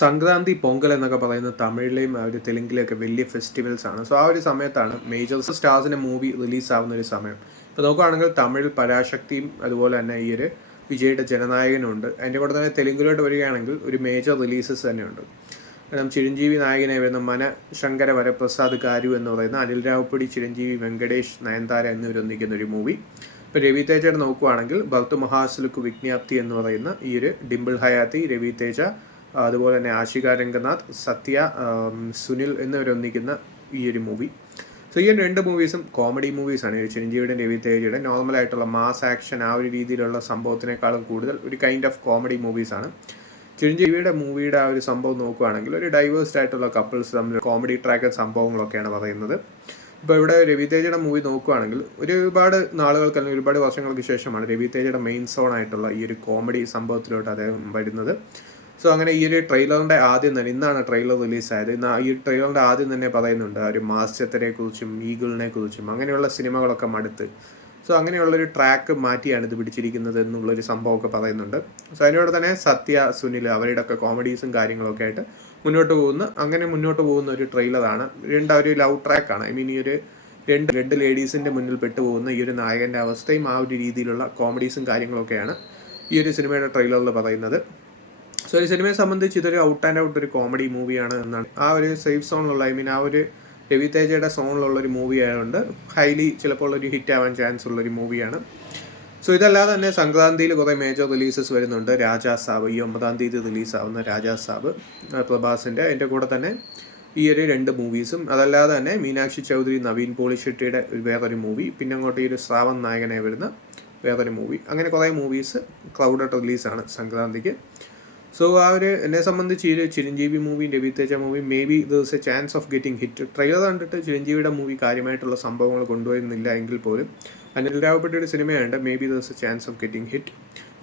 സംക്രാന്തി, പൊങ്കൽ എന്നൊക്കെ പറയുന്നത് തമിഴിലെയും തെലുങ്കിലെയൊക്കെ വലിയ ഫെസ്റ്റിവൽസാണ്. സോ ആ ഒരു സമയത്താണ് മേജർ സ്റ്റാർസിൻ്റെ മൂവി റിലീസാവുന്ന ഒരു സമയം. ഇപ്പോൾ നോക്കുകയാണെങ്കിൽ തമിഴിൽ പരാശക്തിയും അതുപോലെ തന്നെ ഈ ഒരു വിജയുടെ ജനനായകനുണ്ട്. അതിൻ്റെ കൂടെ തന്നെ തെലുങ്കിലോട്ട് വരികയാണെങ്കിൽ ഒരു മേജർ റിലീസസ് തന്നെയുണ്ട്. കാരണം ചിരഞ്ജീവി നായകനായി വരുന്ന മനശങ്കര വരപ്രസാദ് ഗാരു എന്ന് പറയുന്ന അനിൽ രാവുപ്പടി, ചിരഞ്ജീവി, വെങ്കടേഷ്, നയൻതാര എന്നിവരൊന്നിക്കുന്ന ഒരു മൂവി. ഇപ്പോൾ രവി തേജയുടെ നോക്കുകയാണെങ്കിൽ ഭർത്ത് മഹാസുലുക്ക് വിജ്ഞാപ്തി എന്ന് പറയുന്ന ഈ ഒരു ഡിംപിൾ ഹയാത്തി, രവി തേജ, അതുപോലെ തന്നെ ആഷിക രംഗനാഥ്, സത്യ, സുനിൽ എന്നിവരൊന്നിക്കുന്ന ഈ ഒരു മൂവി. സോ ഈ രണ്ട് മൂവീസും കോമഡി മൂവീസാണ്. ചിരഞ്ജീവിയുടെ, രവി തേജയുടെ നോർമലായിട്ടുള്ള മാസ് ആക്ഷൻ ആ ഒരു രീതിയിലുള്ള സംഭവത്തിനേക്കാളും കൂടുതൽ ഒരു കൈൻഡ് ഓഫ് കോമഡി മൂവീസാണ്. ചിരഞ്ജീവിയുടെ മൂവിയുടെ ആ ഒരു സംഭവം നോക്കുകയാണെങ്കിൽ ഒരു ഡൈവേഴ്സ്ഡ് ആയിട്ടുള്ള കപ്പിൾസ് തമ്മിൽ കോമഡി ട്രാക്ക് സംഭവങ്ങളൊക്കെയാണ് പറയുന്നത്. ഇപ്പോൾ ഇവിടെ രവി തേജയുടെ മൂവി നോക്കുകയാണെങ്കിൽ ഒരുപാട് നാളുകൾക്ക് അല്ലെങ്കിൽ ഒരുപാട് വർഷങ്ങൾക്ക് ശേഷമാണ് രവി തേജയുടെ മെയിൻ സോൺ ആയിട്ടുള്ള ഈ ഒരു കോമഡി സംഭവത്തിലോട്ട് അദ്ദേഹം വരുന്നത്. സോ അങ്ങനെ ഈ ഒരു ട്രെയിലറിൻ്റെ ആദ്യം തന്നെ, ഇന്നാണ് ട്രെയിലർ റിലീസായത്, ഈ ട്രെയിലറിൻ്റെ ആദ്യം തന്നെ പറയുന്നുണ്ട് ഒരു മാസ്റ്റത്തിനെ കുറിച്ചും ഈഗിളിനെ കുറിച്ചും അങ്ങനെയുള്ള സിനിമകളൊക്കെ മടുത്ത്. സോ അങ്ങനെയുള്ളൊരു ട്രാക്ക് മാറ്റിയാണ് ഇത് പിടിച്ചിരിക്കുന്നത് എന്നുള്ളൊരു സംഭവമൊക്കെ പറയുന്നുണ്ട്. സോ അതിനോട് തന്നെ സത്യ, സുനിൽ അവരുടെ ഒക്കെ കോമഡീസും കാര്യങ്ങളൊക്കെ ആയിട്ട് മുന്നോട്ട് പോകുന്ന ഒരു ട്രെയിലറാണ്. ഒരു ലവ് ട്രാക്കാണ്. ഐ മീൻ ഈ ഒരു രണ്ട് ലേഡീസിൻ്റെ മുന്നിൽ പെട്ടുപോകുന്ന ഈ ഒരു നായകൻ്റെ അവസ്ഥയും ആ ഒരു രീതിയിലുള്ള കോമഡീസും കാര്യങ്ങളൊക്കെയാണ് ഈ ഒരു സിനിമയുടെ ട്രെയിലറിൽ പറയുന്നത്. സോ ഈ സിനിമയെ സംബന്ധിച്ച് ഇതൊരു ഔട്ട് ആൻഡ് ഔട്ട് ഒരു കോമഡി മൂവിയാണ് എന്നാണ്. ആ ഒരു സേഫ് സോണിലുള്ള, ഐ മീൻ ആ ഒരു രവി തേജയുടെ സോണിലുള്ളൊരു മൂവി ആയതുകൊണ്ട് ഹൈലി ചിലപ്പോൾ ഒരു ഹിറ്റ് ആവാൻ ചാൻസ് ഉള്ളൊരു മൂവിയാണ്. സോ ഇതല്ലാതെ തന്നെ സംക്രാന്തിയിൽ കുറേ മേജർ റിലീസസ് വരുന്നുണ്ട്. രാജാസാബ്, ഈ 9-ാം തീയതി റിലീസാവുന്ന രാജാസാബ് പ്രഭാസിൻ്റെ, അതിൻ്റെ കൂടെ തന്നെ ഈ ഒരു 2 മൂവീസും. അതല്ലാതെ തന്നെ മീനാക്ഷി ചൗധരി, നവീൻ പോളിഷെട്ടിയുടെ വേറൊരു മൂവി, പിന്നെ അങ്ങോട്ട് ഈ ഒരു ശ്രാവൺ നായകനായി വരുന്ന വേറൊരു മൂവി, അങ്ങനെ കുറേ മൂവീസ് ക്രൗഡഡ് റിലീസാണ് സംക്രാന്തിക്ക്. സോ ആ ഒരു എന്നെ സംബന്ധിച്ച് ഈ ഒരു ചിരഞ്ജീവി മൂവിയും Ravi Teja movie maybe there's a chance of getting hit. Trailer കണ്ടിട്ട് ചിരഞ്ജീവിയുടെ മൂവി കാര്യമായിട്ടുള്ള സംഭവങ്ങൾ കൊണ്ടുവരുന്നില്ല എങ്കിൽ പോലും അനിൽ രാവുപ്പട്ടിയുടെ സിനിമയുണ്ട്, maybe there's a chance of getting hit.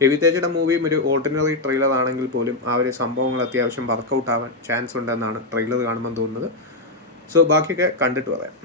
രവി തേജയുടെ മൂവിയും ഒരു ഓർഡിനറി ട്രെയിലർ ആണെങ്കിൽ പോലും ആ ഒരു സംഭവങ്ങൾ അത്യാവശ്യം വർക്കൗട്ട് ആവാൻ ചാൻസ് ഉണ്ടെന്നാണ് ട്രെയിലർ കാണുമ്പോൾ തോന്നുന്നത്. സോ ബാക്കിയൊക്കെ കണ്ടിട്ട് പറയാം.